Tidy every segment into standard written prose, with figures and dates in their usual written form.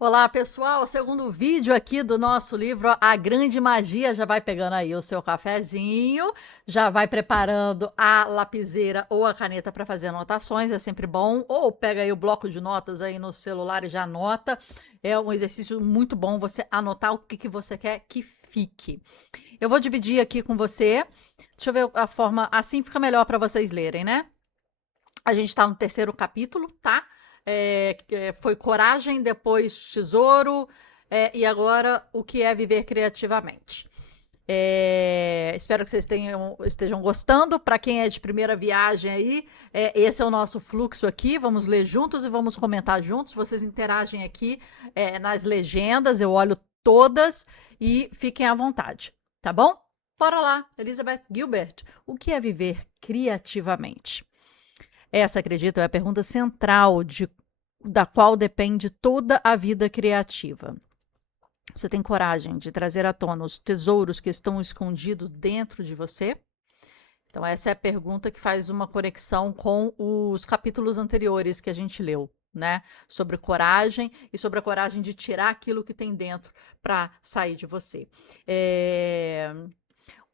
Olá, pessoal. Segundo vídeo aqui do nosso livro A Grande Magia. Já vai pegando aí o seu cafezinho, já vai preparando a lapiseira ou a caneta para fazer anotações, é sempre bom. Ou pega aí o bloco de notas aí no celular e já anota. É um exercício muito bom você anotar o que você quer que fique. Eu vou dividir aqui com você. Deixa eu ver a forma, assim fica melhor para vocês lerem, né? A gente está no terceiro capítulo, tá? Foi coragem, depois tesouro, e agora o que é viver criativamente. Espero que vocês estejam gostando. Para quem é de primeira viagem aí, esse é o nosso fluxo aqui. Vamos ler juntos e vamos comentar juntos. Vocês interagem aqui nas legendas, eu olho todas e fiquem à vontade, tá bom? Bora lá, Elizabeth Gilbert. O que é viver criativamente? Essa, acredito, é a pergunta central da qual depende toda a vida criativa. Você tem coragem de trazer à tona os tesouros que estão escondidos dentro de você? Então, essa é a pergunta que faz uma conexão com os capítulos anteriores que a gente leu, né? Sobre coragem e sobre a coragem de tirar aquilo que tem dentro para sair de você.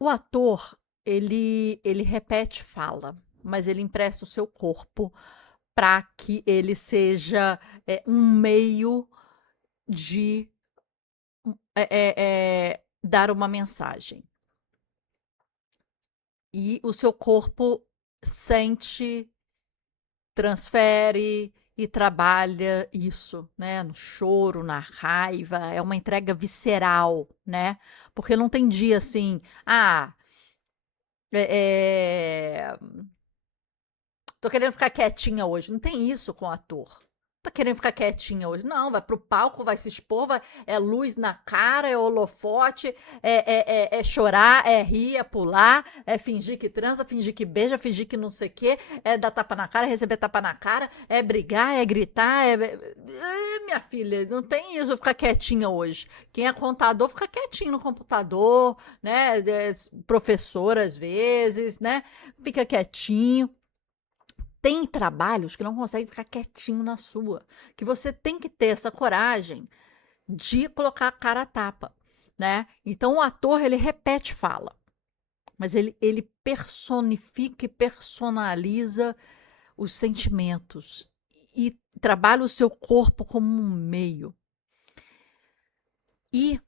O ator, ele repete fala, mas ele empresta o seu corpo para que ele seja um meio de dar uma mensagem. E o seu corpo sente, transfere e trabalha isso, né? No choro, na raiva, é uma entrega visceral, né? Porque não tem dia assim, é, tô querendo ficar quietinha hoje. Não tem isso com o ator. Tá querendo ficar quietinha hoje. Não, vai pro palco, vai se expor, é luz na cara, é holofote, é chorar, é rir, é pular, é fingir que transa, fingir que beija, fingir que não sei o quê, é dar tapa na cara, receber tapa na cara, é brigar, é gritar, minha filha, não tem isso, ficar quietinha hoje. Quem é contador fica quietinho no computador, né? Professor às vezes, né? Fica quietinho. Tem trabalhos que não consegue ficar quietinho na sua, que você tem que ter essa coragem de colocar a cara a tapa, né? Então o ator, ele repete fala, mas ele personifica e personaliza os sentimentos e trabalha o seu corpo como um meio. E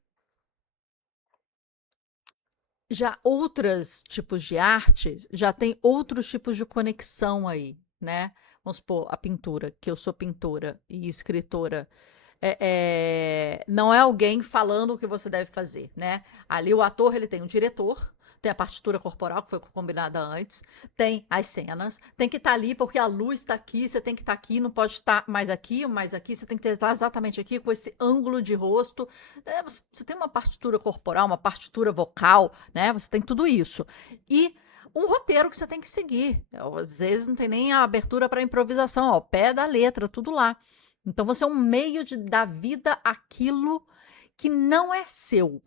já outros tipos de artes já tem outros tipos de conexão aí, né? Vamos supor, a pintura, que eu sou pintora e escritora. Não é alguém falando o que você deve fazer, né? Ali o ator, ele tem um diretor, tem a partitura corporal, que foi combinada antes, tem as cenas, tem que estar ali porque a luz está aqui, você tem que estar aqui, não pode estar mais aqui, você tem que estar exatamente aqui, com esse ângulo de rosto. Você tem uma partitura corporal, uma partitura vocal, né? Você tem tudo isso. E um roteiro que você tem que seguir. Às vezes não tem nem a abertura para improvisação, ao pé da letra, tudo lá. Então você é um meio de dar vida àquilo que não é seu.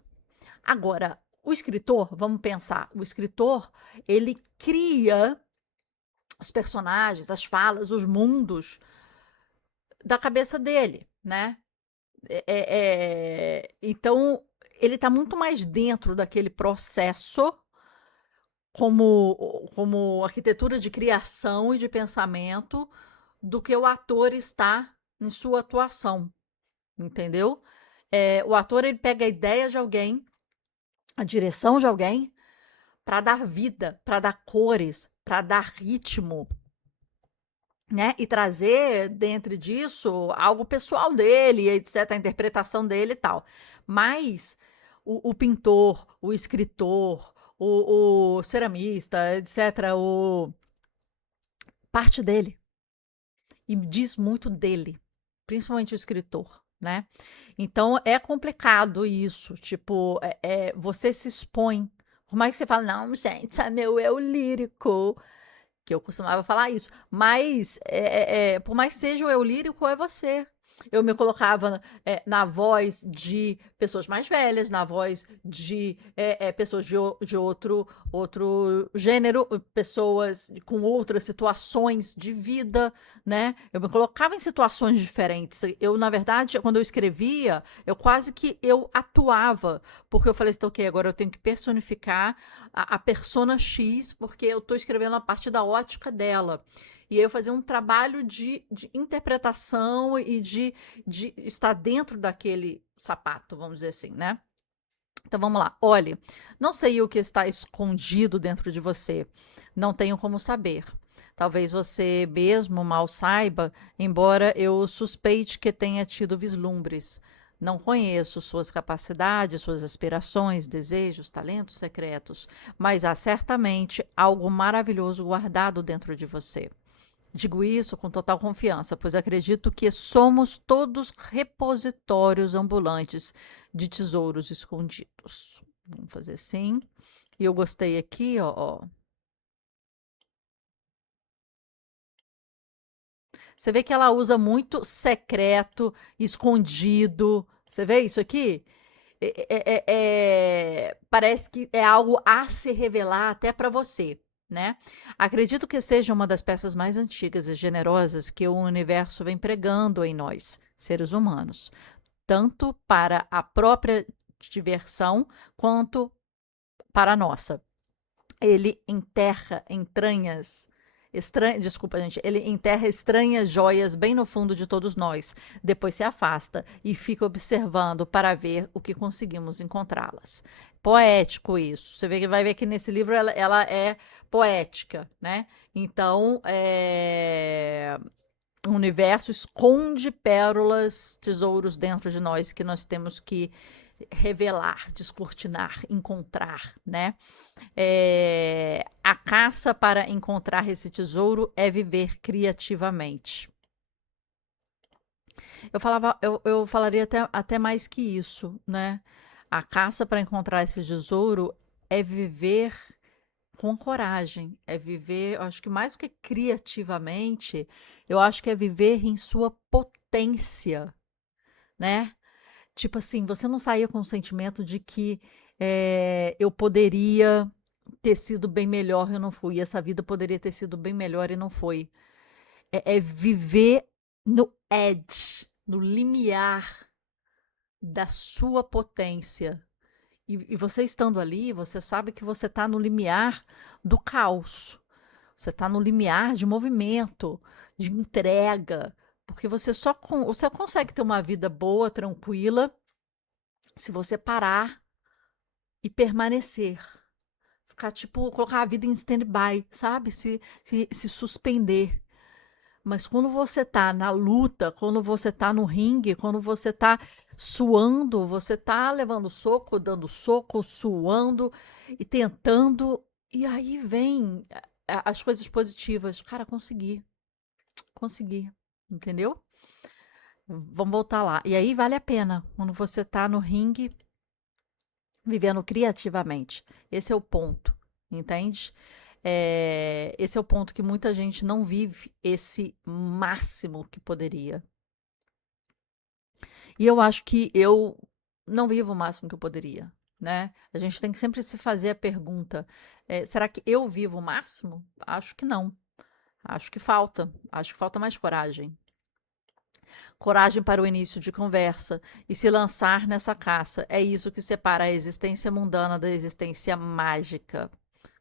Agora, o escritor, vamos pensar, o escritor, ele cria os personagens, as falas, os mundos da cabeça dele, né? Então, ele está muito mais dentro daquele processo como arquitetura de criação e de pensamento do que o ator está em sua atuação, entendeu? O ator, ele pega a ideia de alguém, a direção de alguém, para dar vida, para dar cores, para dar ritmo, né? E trazer dentro disso algo pessoal dele, etc., a interpretação dele e tal. Mas o pintor, o escritor, o ceramista, etc., parte dele. E diz muito dele, principalmente o escritor, né? Então é complicado isso, tipo, você se expõe. Por mais que você fale, não, gente, é meu eu lírico, que eu costumava falar isso, mas por mais que seja o eu lírico, é você. Eu me colocava na voz de pessoas mais velhas, na voz de pessoas de outro gênero, pessoas com outras situações de vida, né? Eu me colocava em situações diferentes. Eu, na verdade, quando eu escrevia, eu quase que eu atuava, porque eu falei assim, ok, agora eu tenho que personificar a persona X, porque eu estou escrevendo a partir da ótica dela. E aí eu fazia um trabalho de interpretação e de estar dentro daquele sapato, vamos dizer assim, né? Então vamos lá. Olhe, não sei o que está escondido dentro de você. Não tenho como saber. Talvez você mesmo mal saiba, embora eu suspeite que tenha tido vislumbres. Não conheço suas capacidades, suas aspirações, desejos, talentos secretos, mas há certamente algo maravilhoso guardado dentro de você. Digo isso com total confiança, pois acredito que somos todos repositórios ambulantes de tesouros escondidos. Vamos fazer assim. E eu gostei aqui, ó. Você vê que ela usa muito secreto, escondido. Você vê isso aqui? Parece que é algo a se revelar até para você, né? Acredito que seja uma das peças mais antigas e generosas que o universo vem pregando em nós, seres humanos, tanto para a própria diversão quanto para a nossa. Ele enterra entranhas. Desculpa, gente. Ele enterra estranhas joias bem no fundo de todos nós. Depois se afasta e fica observando para ver o que conseguimos encontrá-las. Poético isso. Você vai ver que nesse livro ela é poética, né? Então, o universo esconde pérolas, tesouros dentro de nós que nós temos que revelar, descortinar, encontrar, né? A caça para encontrar esse tesouro é viver criativamente. Eu falaria até mais que isso, né? A caça para encontrar esse tesouro é viver com coragem, é viver, eu acho que mais do que criativamente, eu acho que é viver em sua potência, né? Tipo assim, você não saía com o sentimento de que eu poderia ter sido bem melhor e eu não fui. E essa vida poderia ter sido bem melhor e não foi. É viver no edge, no limiar da sua potência. E você estando ali, você sabe que você está no limiar do caos. Você está no limiar de movimento, de entrega. Porque você consegue ter uma vida boa, tranquila, se você parar e permanecer. Ficar, tipo, colocar a vida em stand-by, sabe? Se suspender. Mas quando você tá na luta, quando você tá no ringue, quando você tá suando, você tá levando soco, dando soco, suando e tentando. E aí vem as coisas positivas. Cara, consegui. Consegui. Entendeu? Vamos voltar lá. E aí vale a pena. Quando você tá no ringue, vivendo criativamente. Esse é o ponto, entende? Esse é o ponto que muita gente não vive esse máximo que poderia. E eu acho que eu não vivo o máximo que eu poderia, né? A gente tem que sempre se fazer a pergunta: será que eu vivo o máximo? Acho que não. Acho que falta. Acho que falta mais coragem. Coragem para o início de conversa e se lançar nessa caça. É isso que separa a existência mundana da existência mágica.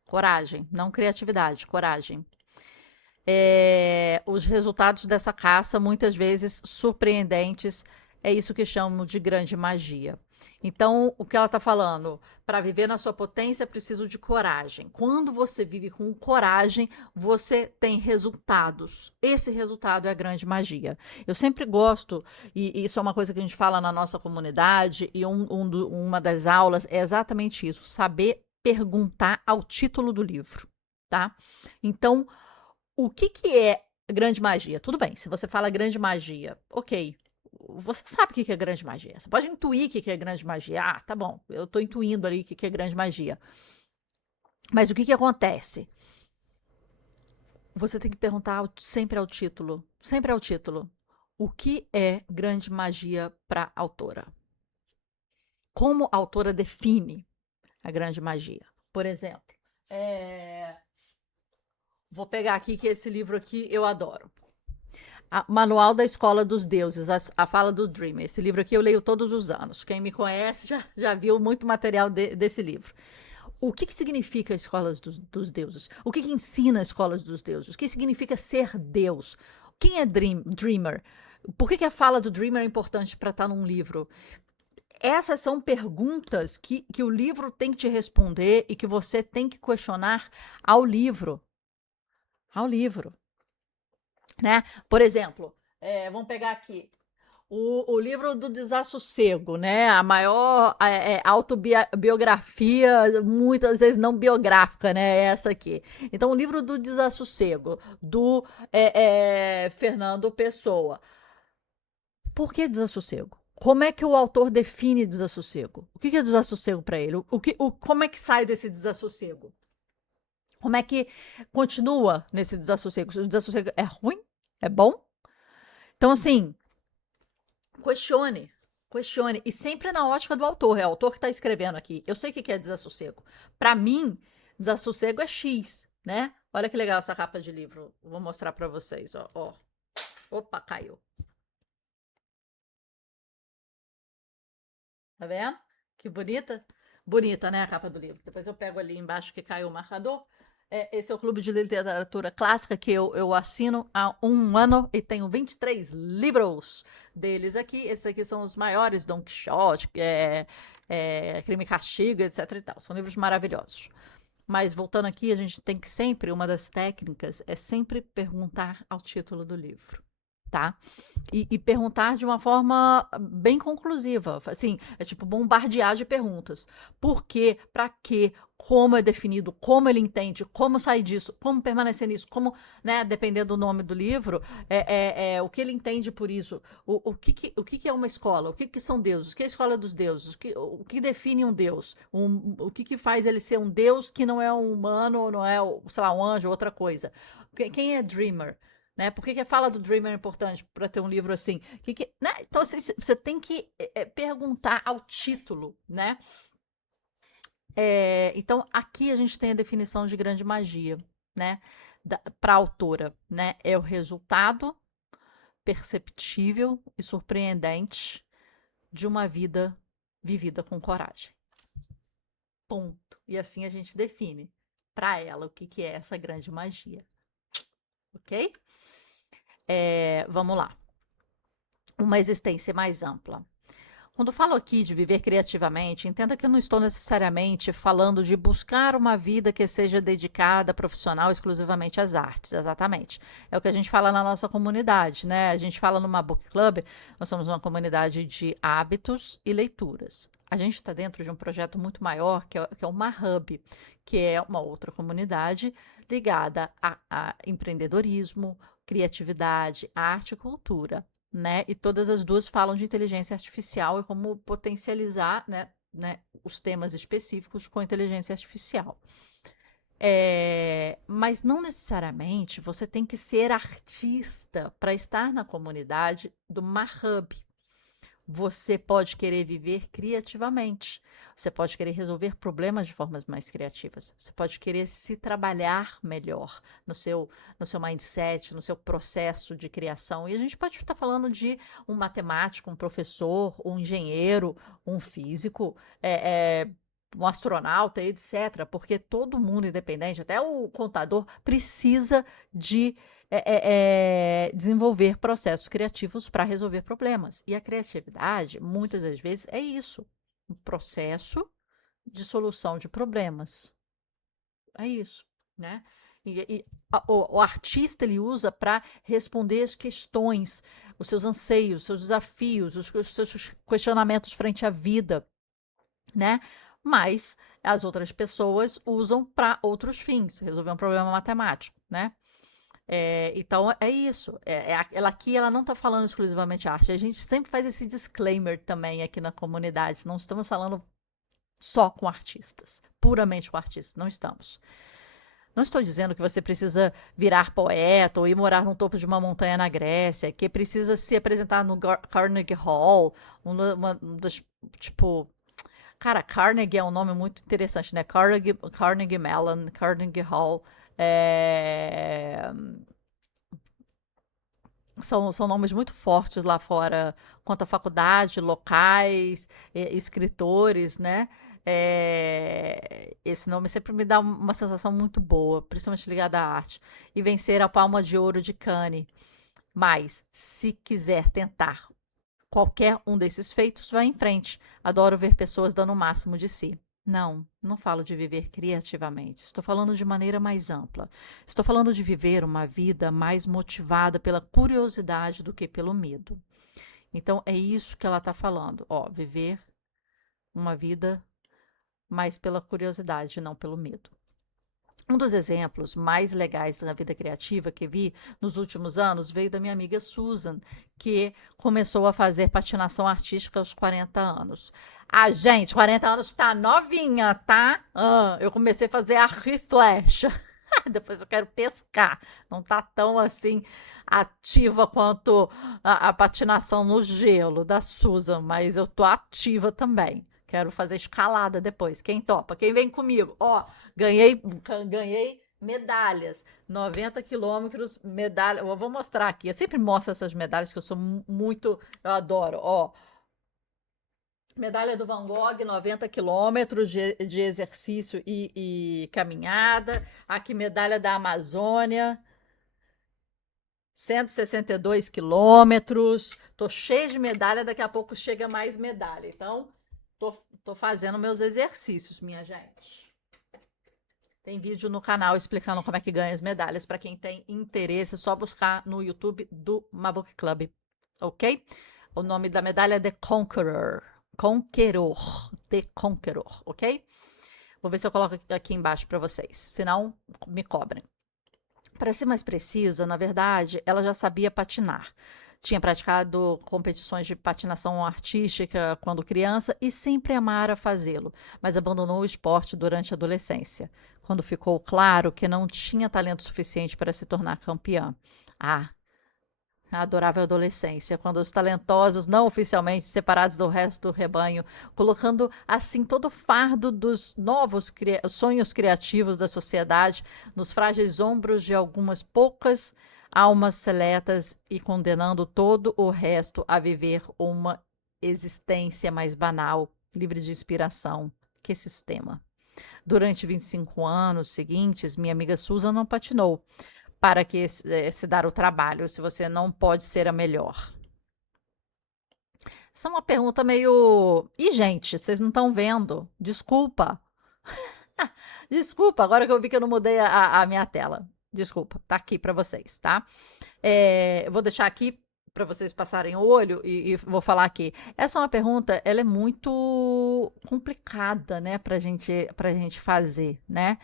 Coragem, não criatividade, coragem. Os resultados dessa caça, muitas vezes surpreendentes, é isso que chamo de grande magia. Então, o que ela está falando? Para viver na sua potência, é preciso de coragem. Quando você vive com coragem, você tem resultados. Esse resultado é a grande magia. Eu sempre gosto, e isso é uma coisa que a gente fala na nossa comunidade, e uma das aulas é exatamente isso: saber perguntar ao título do livro, tá? Então, o que é grande magia? Tudo bem, se você fala grande magia, ok. Você sabe o que é grande magia. Você pode intuir o que é grande magia. Ah, tá bom, eu tô intuindo ali o que é grande magia. Mas o que acontece? Você tem que perguntar sempre ao título. Sempre ao título. O que é grande magia para a autora? Como a autora define a grande magia? Por exemplo, vou pegar aqui que esse livro aqui eu adoro. Manual da Escola dos Deuses, a Fala do Dreamer. Esse livro aqui eu leio todos os anos. Quem me conhece já viu muito material desse livro. O que significa a Escola dos Deuses? O que ensina a Escola dos Deuses? O que significa ser Deus? Quem é Dreamer? Por que a fala do Dreamer é importante para estar num livro? Essas são perguntas que o livro tem que te responder e que você tem que questionar ao livro. Ao livro. Né? Por exemplo, vamos pegar aqui o livro do Desassossego, né? A maior autobiografia, muitas vezes não biográfica, né? Essa aqui. Então, o livro do Desassossego, do Fernando Pessoa. Por que desassossego? Como é que o autor define desassossego? O que é desassossego para ele? Como é que sai desse desassossego? Como é que continua nesse desassossego? O desassossego é ruim? É bom? Então, assim, questione. E sempre na ótica do autor. É o autor que está escrevendo aqui. Eu sei o que é desassossego. Para mim, desassossego é X, né? Olha que legal essa capa de livro. Vou mostrar para vocês. Ó. Opa, caiu. Tá vendo? Que bonita. Bonita, né, a capa do livro. Depois eu pego ali embaixo que caiu o marcador. Esse é o Clube de Literatura Clássica que eu assino há 1 ano e tenho 23 livros deles aqui. Esses aqui são os maiores, Don Quixote, Crime e Castigo, etc e tal. São livros maravilhosos. Mas voltando aqui, a gente tem que sempre, uma das técnicas é sempre perguntar ao título do livro, tá? E perguntar de uma forma bem conclusiva. Assim, é tipo bombardear de perguntas. Por quê? Pra quê? Como é definido? Como ele entende? Como sair disso? Como permanecer nisso? Como, né, dependendo do nome do livro, o que ele entende por isso? O que é uma escola? O que são deuses? O que é a escola dos deuses? O que define um deus? O que faz ele ser um deus que não é um humano, ou não é, sei lá, um anjo, outra coisa? Quem é Dreamer? Né? Por que a fala do Dreamer é importante para ter um livro assim? Né? Então, assim, você tem que perguntar ao título, né? Então, aqui a gente tem a definição de grande magia, né? Para a autora, né? É o resultado perceptível e surpreendente de uma vida vivida com coragem. Ponto. E assim a gente define para ela o que é essa grande magia. Ok? Vamos lá. Uma existência mais ampla. Quando falo aqui de viver criativamente, entenda que eu não estou necessariamente falando de buscar uma vida que seja dedicada, profissional, exclusivamente às artes, exatamente. É o que a gente fala na nossa comunidade, né? A gente fala numa book club, nós somos uma comunidade de hábitos e leituras. A gente está dentro de um projeto muito maior, que é o Mahub, que é uma outra comunidade ligada a empreendedorismo, criatividade, arte e cultura. Né? E todas as duas falam de inteligência artificial e como potencializar, né, os temas específicos com inteligência artificial. Mas não necessariamente você tem que ser artista para estar na comunidade do Mahub. Você pode querer viver criativamente. Você pode querer resolver problemas de formas mais criativas. Você pode querer se trabalhar melhor no seu mindset, no seu processo de criação. E a gente pode estar falando de um matemático, um professor, um engenheiro, um físico, um astronauta, etc. Porque todo mundo independente, até o contador, precisa de desenvolver processos criativos para resolver problemas. E a criatividade, muitas das vezes, é isso. Um processo de solução de problemas. É isso, né? O artista, ele usa para responder as questões, os seus anseios, os seus desafios, os seus questionamentos frente à vida, né? Mas as outras pessoas usam para outros fins, resolver um problema matemático, né? Então é isso. Ela aqui ela não está falando exclusivamente arte. A gente sempre faz esse disclaimer também aqui na comunidade. Não estamos falando só com artistas, puramente com artistas. Não estamos. Não estou dizendo que você precisa virar poeta ou ir morar no topo de uma montanha na Grécia, que precisa se apresentar no Carnegie Hall, uma das, tipo, cara, Carnegie é um nome muito interessante, né? Carnegie Mellon, Carnegie Hall, é, são nomes muito fortes lá fora, quanto à faculdade, locais, escritores, né? Esse nome sempre me dá uma sensação muito boa, principalmente ligada à arte. E vencer a Palma de Ouro de Cannes. Mas, se quiser tentar qualquer um desses feitos, vá em frente. Adoro ver pessoas dando o máximo de si. Não, não falo de viver criativamente. Estou falando de maneira mais ampla. Estou falando de viver uma vida mais motivada pela curiosidade do que pelo medo. Então, é isso que ela está falando. Ó, viver uma vida mais pela curiosidade, não pelo medo. Um dos exemplos mais legais da vida criativa que vi nos últimos anos veio da minha amiga Susan, que começou a fazer patinação artística aos 40 anos. Ah, gente, 40 anos tá novinha, tá? Eu comecei a fazer arco e flecha. Depois eu quero pescar. Não tá tão assim ativa quanto a patinação no gelo da Susan, mas eu tô ativa também. Quero fazer escalada depois. Quem topa? Quem vem comigo? Ó, ganhei medalhas. 90 quilômetros, medalha. Eu vou mostrar aqui. Eu sempre mostro essas medalhas que eu sou muito. Eu adoro. Ó, medalha do Van Gogh, 90 quilômetros de exercício e caminhada. Aqui, medalha da Amazônia, 162 quilômetros. Tô cheia de medalha, daqui a pouco chega mais medalha. Então, tô fazendo meus exercícios, minha gente. Tem vídeo no canal explicando como é que ganha as medalhas. Para quem tem interesse, é só buscar no YouTube do Mabook Club, ok? O nome da medalha é The Conqueror. Conqueror. The Conqueror, ok? Vou ver se eu coloco aqui embaixo para vocês. Senão, me cobrem. Para ser mais precisa, na verdade, ela já sabia patinar. Tinha praticado competições de patinação artística quando criança e sempre amara fazê-lo, mas abandonou o esporte durante a adolescência, quando ficou claro que não tinha talento suficiente para se tornar campeã. Ah, a adorável adolescência, quando os talentosos, não oficialmente separados do resto do rebanho, colocando assim todo o fardo dos novos sonhos criativos da sociedade nos frágeis ombros de algumas poucas almas seletas e condenando todo o resto a viver uma existência mais banal, livre de inspiração. Que sistema! Durante 25 anos seguintes, minha amiga Susan não patinou para que se dar o trabalho, se você não pode ser a melhor. Essa é uma pergunta meio... Ih, gente, vocês não estão vendo. Desculpa. Desculpa, agora que eu vi que eu não mudei a minha tela. Desculpa, tá aqui para vocês, tá? Eu vou deixar aqui para vocês passarem o olho e vou falar aqui. Essa é uma pergunta, ela é muito complicada, né, pra gente fazer, né?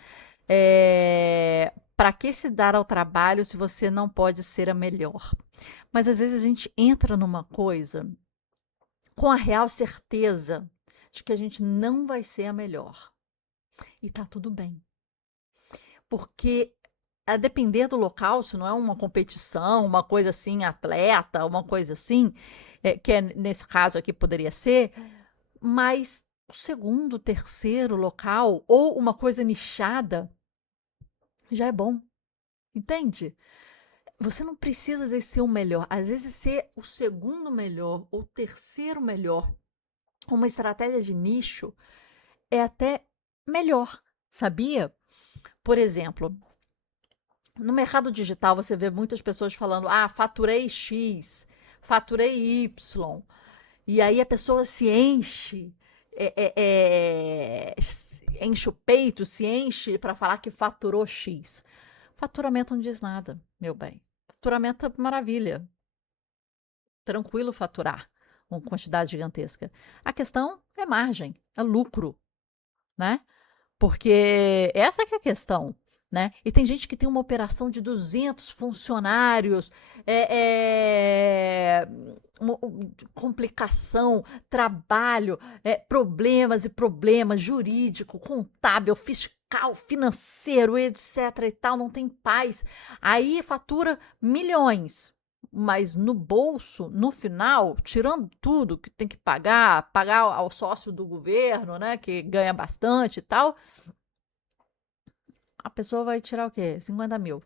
Para que se dar ao trabalho se você não pode ser a melhor? Mas às vezes a gente entra numa coisa com a real certeza de que a gente não vai ser a melhor. E tá tudo bem. Porque a depender do local, se não é uma competição, uma coisa assim, atleta, uma coisa assim, que nesse caso aqui poderia ser, mas o segundo, terceiro local, ou uma coisa nichada, já é bom. Entende? Você não precisa, às vezes, ser o melhor. Às vezes, ser o segundo melhor ou o terceiro melhor, uma estratégia de nicho, é até melhor, sabia? Por exemplo, no mercado digital, você vê muitas pessoas falando: ah, faturei X, faturei Y. E aí a pessoa se enche, enche o peito, se enche para falar que faturou X. Faturamento não diz nada, meu bem. Faturamento é maravilha. Tranquilo faturar uma quantidade gigantesca. A questão é margem, é lucro, né? Porque essa que é a questão, né? E tem gente que tem uma operação de 200 funcionários, uma complicação, trabalho, problemas e problemas, jurídico, contábil, fiscal, caos financeiro, etc e tal, não tem paz. Aí fatura milhões, mas no bolso, no final, tirando tudo que tem que pagar ao sócio do governo, né, que ganha bastante e tal, a pessoa vai tirar o quê? 50 mil,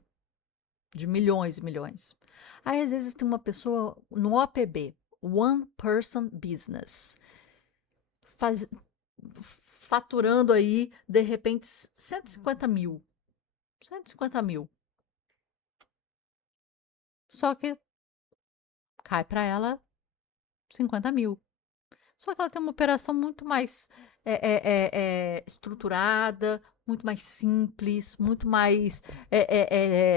de milhões e milhões. Aí, às vezes, tem uma pessoa no OPB, One Person Business, faz, faturando aí, de repente, 150 mil. 150 mil. Só que cai para ela 50 mil. Só que ela tem uma operação muito mais estruturada, muito mais simples, muito mais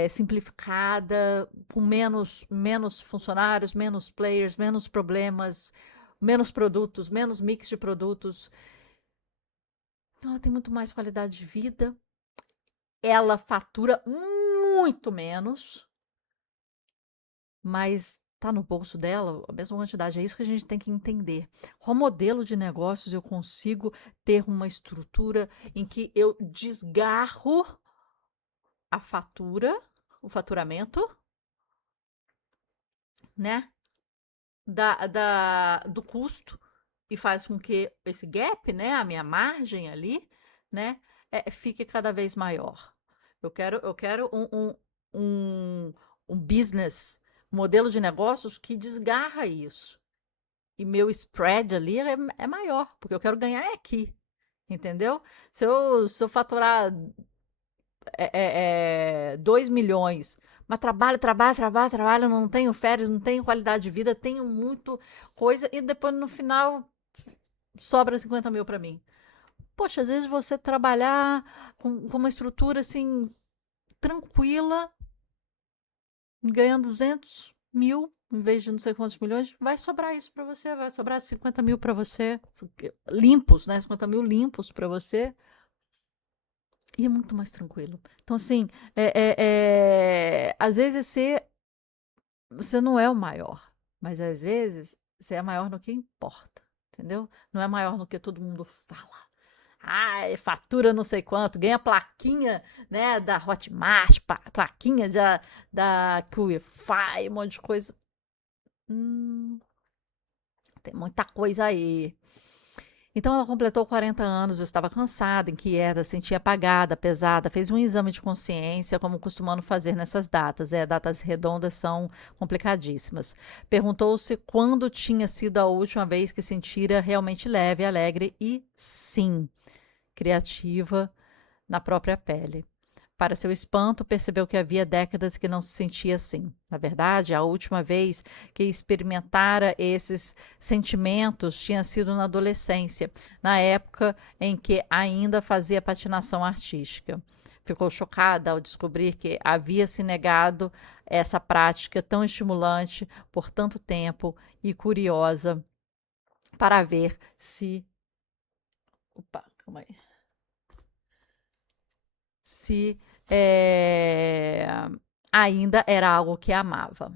simplificada, com menos funcionários, menos players, menos problemas, menos produtos, menos mix de produtos. Então, ela tem muito mais qualidade de vida. Ela fatura muito menos, mas tá no bolso dela a mesma quantidade. É isso que a gente tem que entender. Qual modelo de negócios eu consigo ter uma estrutura em que eu desgarro a fatura, o faturamento, né, do custo e faz com que esse gap, né, a minha margem ali, né, fique cada vez maior. Eu quero um, um business, um modelo de negócios que desgarra isso. E meu spread ali é maior, porque eu quero ganhar aqui, entendeu? Se eu faturar 2 milhões, mas trabalho, não tenho férias, não tenho qualidade de vida, tenho muito coisa, e depois no final sobra 50 mil para mim. Poxa, às vezes você trabalhar com uma estrutura assim, tranquila, ganhando 200 mil em vez de não sei quantos milhões, vai sobrar isso para você, vai sobrar 50 mil para você, limpos, né? 50 mil limpos para você. E é muito mais tranquilo. Então, assim, às vezes você não é o maior, mas às vezes você é maior no que importa, entendeu? Não é maior no que todo mundo fala. Ah, fatura não sei quanto, ganha plaquinha, né, da Hotmart, plaquinha da Qify, um monte de coisa. Hum, tem muita coisa aí. Então ela completou 40 anos, estava cansada, inquieta, sentia apagada, pesada, fez um exame de consciência, como costumando fazer nessas datas. Datas redondas são complicadíssimas. Perguntou-se quando tinha sido a última vez que sentira realmente leve, alegre e, sim, criativa na própria pele. Para seu espanto, percebeu que havia décadas que não se sentia assim. Na verdade, a última vez que experimentara esses sentimentos tinha sido na adolescência, na época em que ainda fazia patinação artística. Ficou chocada ao descobrir que havia se negado essa prática tão estimulante por tanto tempo e curiosa para ver se. Opa, calma aí. Se eh, ainda era algo que amava.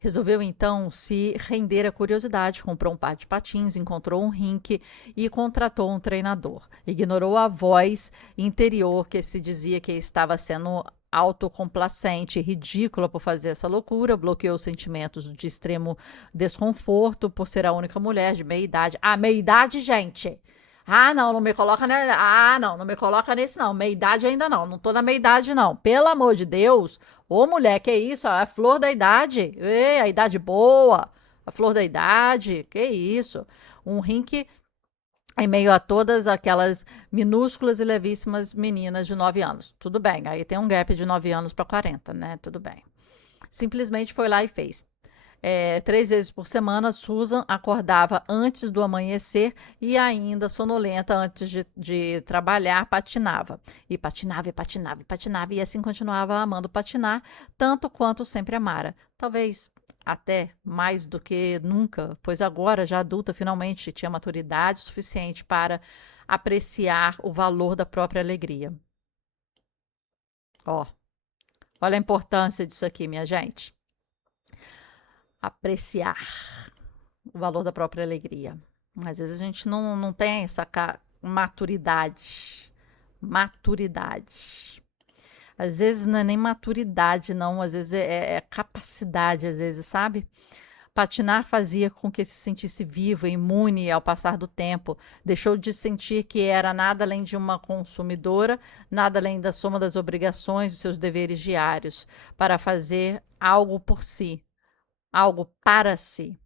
Resolveu então se render à curiosidade, comprou um par de patins, encontrou um rink e contratou um treinador. Ignorou a voz interior que se dizia que estava sendo autocomplacente e ridícula por fazer essa loucura, bloqueou sentimentos de extremo desconforto por ser a única mulher de meia idade. Ah, meia idade, gente! Ah, não, não me coloca, né? Ah, não, não me coloca nesse não. Meia idade ainda não. Não tô na meia idade não. Pelo amor de Deus. Ô, mulher, que isso? A flor da idade. Ei, a idade boa. A flor da idade. Que isso? Um rink em meio a todas aquelas minúsculas e levíssimas meninas de 9 anos. Tudo bem. Aí tem um gap de 9 anos para 40, né? Tudo bem. Simplesmente foi lá e fez. 3 vezes por semana, Susan acordava antes do amanhecer e ainda sonolenta antes de trabalhar, patinava. E patinava, e patinava, e patinava, e assim continuava amando patinar, tanto quanto sempre amara. Talvez até mais do que nunca, pois agora, já adulta, finalmente tinha maturidade suficiente para apreciar o valor da própria alegria. Ó, olha a importância disso aqui, minha gente. Apreciar o valor da própria alegria. Às vezes a gente não tem essa maturidade maturidade. Às vezes não é nem maturidade, não, às vezes é capacidade, às vezes, sabe? Patinar fazia com que se sentisse vivo e imune ao passar do tempo. Deixou de sentir que era nada além de uma consumidora, nada além da soma das obrigações, dos seus deveres diários, para fazer algo por si, algo para si.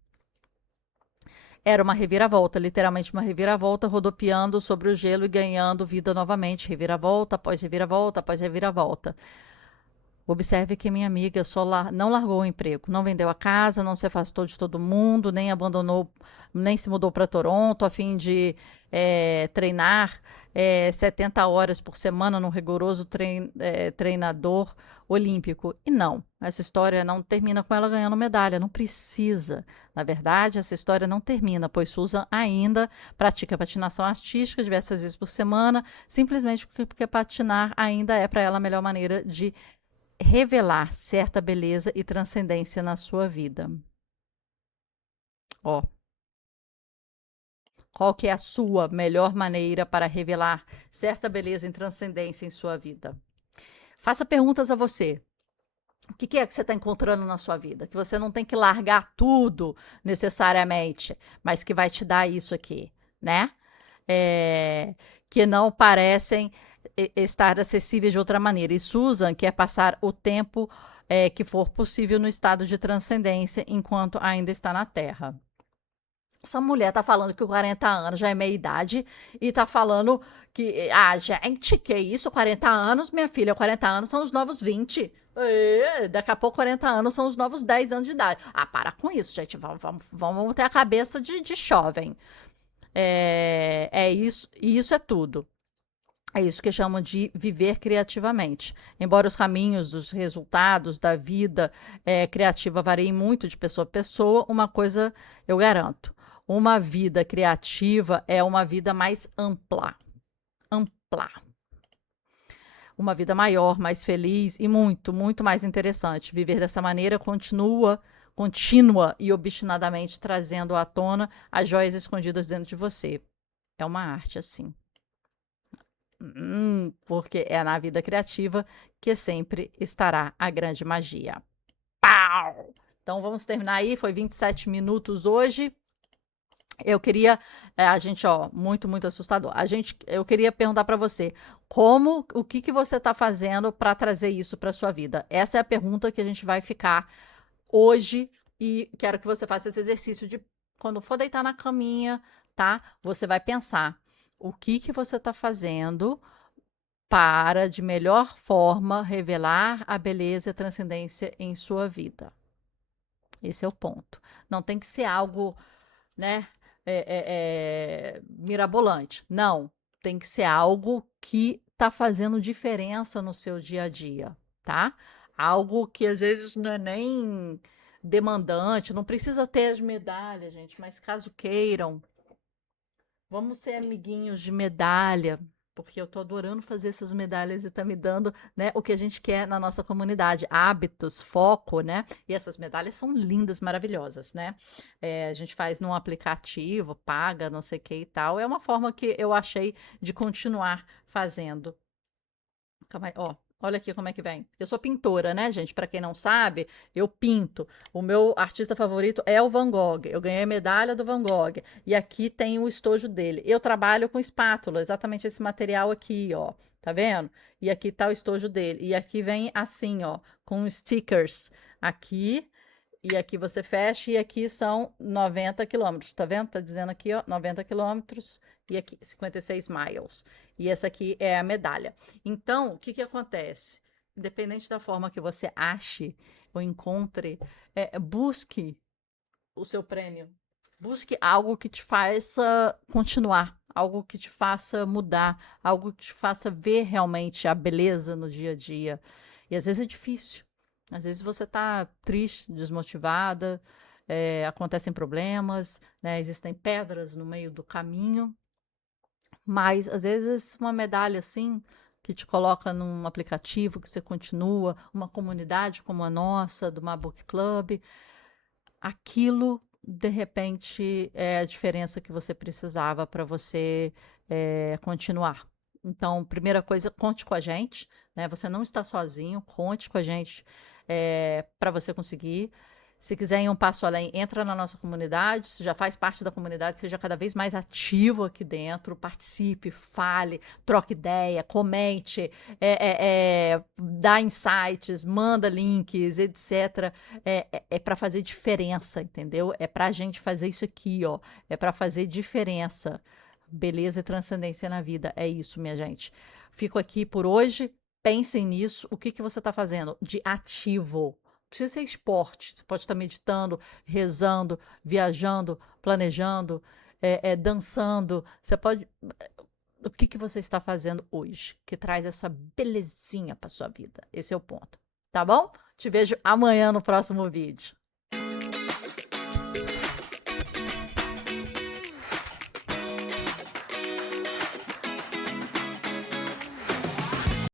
Era uma reviravolta, literalmente uma reviravolta, rodopiando sobre o gelo e ganhando vida novamente. Reviravolta após reviravolta após reviravolta. Observe que minha amiga não largou o emprego, não vendeu a casa, não se afastou de todo mundo, nem abandonou, nem se mudou para Toronto a fim de treinar 70 horas por semana num rigoroso treinador olímpico. E não, essa história não termina com ela ganhando medalha, não precisa. Na verdade, essa história não termina, pois Susan ainda pratica patinação artística diversas vezes por semana, simplesmente porque patinar ainda é para ela a melhor maneira de revelar certa beleza e transcendência na sua vida. Ó, qual que é a sua melhor maneira para revelar certa beleza e transcendência em sua vida? Faça perguntas a você. O que é que você está encontrando na sua vida? Que você não tem que largar tudo necessariamente, mas que vai te dar isso aqui, né? Que não parecem estar acessíveis de outra maneira. E Susan quer passar o tempo que for possível no estado de transcendência enquanto ainda está na Terra. Essa mulher tá falando que 40 anos já é meia idade e tá falando que, gente, que isso, 40 anos, minha filha, 40 anos são os novos 20. Daqui a pouco 40 anos são os novos 10 anos de idade. Para com isso, gente, vamos ter a cabeça de jovem. Isso, e isso é tudo. É isso que chamam de viver criativamente. Embora os caminhos dos resultados da vida criativa variem muito de pessoa a pessoa, uma coisa eu garanto: uma vida criativa é uma vida mais ampla. Ampla. Uma vida maior, mais feliz e muito, muito mais interessante. Viver dessa maneira contínua e obstinadamente trazendo à tona as joias escondidas dentro de você. É uma arte, assim. Porque é na vida criativa que sempre estará a grande magia. Pau! Então vamos terminar aí, foi 27 minutos hoje. Eu queria, muito, muito assustador. Eu queria perguntar para você, o que você está fazendo para trazer isso para sua vida? Essa é a pergunta que a gente vai ficar hoje e quero que você faça esse exercício de, quando for deitar na caminha, tá? Você vai pensar o que você está fazendo para, de melhor forma, revelar a beleza e a transcendência em sua vida. Esse é o ponto. Não tem que ser algo, né, mirabolante. Não. Tem que ser algo que está fazendo diferença no seu dia a dia, tá? Algo que às vezes não é nem demandante, não precisa ter as medalhas, gente, mas caso queiram, vamos ser amiguinhos de medalha, porque eu tô adorando fazer essas medalhas e tá me dando, né, o que a gente quer na nossa comunidade, hábitos, foco, né? E essas medalhas são lindas, maravilhosas, né? A gente faz num aplicativo, paga, não sei o que e tal. É uma forma que eu achei de continuar fazendo. Calma aí, ó. Olha aqui como é que vem. Eu sou pintora, né, gente? Para quem não sabe, eu pinto. O meu artista favorito é o Van Gogh. Eu ganhei a medalha do Van Gogh. E aqui tem o estojo dele. Eu trabalho com espátula, exatamente esse material aqui, ó. Tá vendo? E aqui tá o estojo dele. E aqui vem assim, ó, com stickers. Aqui. E aqui você fecha. E aqui são 90 quilômetros. Tá vendo? Tá dizendo aqui, ó, 90 quilômetros. E aqui, 56 miles. E essa aqui é a medalha. Então, o que que acontece? Independente da forma que você ache ou encontre, busque o seu prêmio. Busque algo que te faça continuar, algo que te faça mudar, algo que te faça ver realmente a beleza no dia a dia. E às vezes é difícil. Às vezes você está triste, desmotivada, acontecem problemas, né? Existem pedras no meio do caminho. Mas, às vezes, uma medalha assim, que te coloca num aplicativo, que você continua, uma comunidade como a nossa, do Mabook Club, aquilo, de repente, é a diferença que você precisava para você continuar. Então, primeira coisa, conte com a gente, né? Você não está sozinho, conte com a gente para você conseguir. Se quiser ir um passo além, entra na nossa comunidade, se já faz parte da comunidade, seja cada vez mais ativo aqui dentro, participe, fale, troque ideia, comente, dá insights, manda links, etc. É para fazer diferença, entendeu? É para a gente fazer isso aqui, ó. É para fazer diferença. Beleza e transcendência na vida. É isso, minha gente. Fico aqui por hoje. Pensem nisso. O que que você está fazendo de ativo? Não precisa ser esporte. Você pode estar meditando, rezando, viajando, planejando, dançando. Você pode. O que que você está fazendo hoje que traz essa belezinha para sua vida? Esse é o ponto. Tá bom? Te vejo amanhã no próximo vídeo.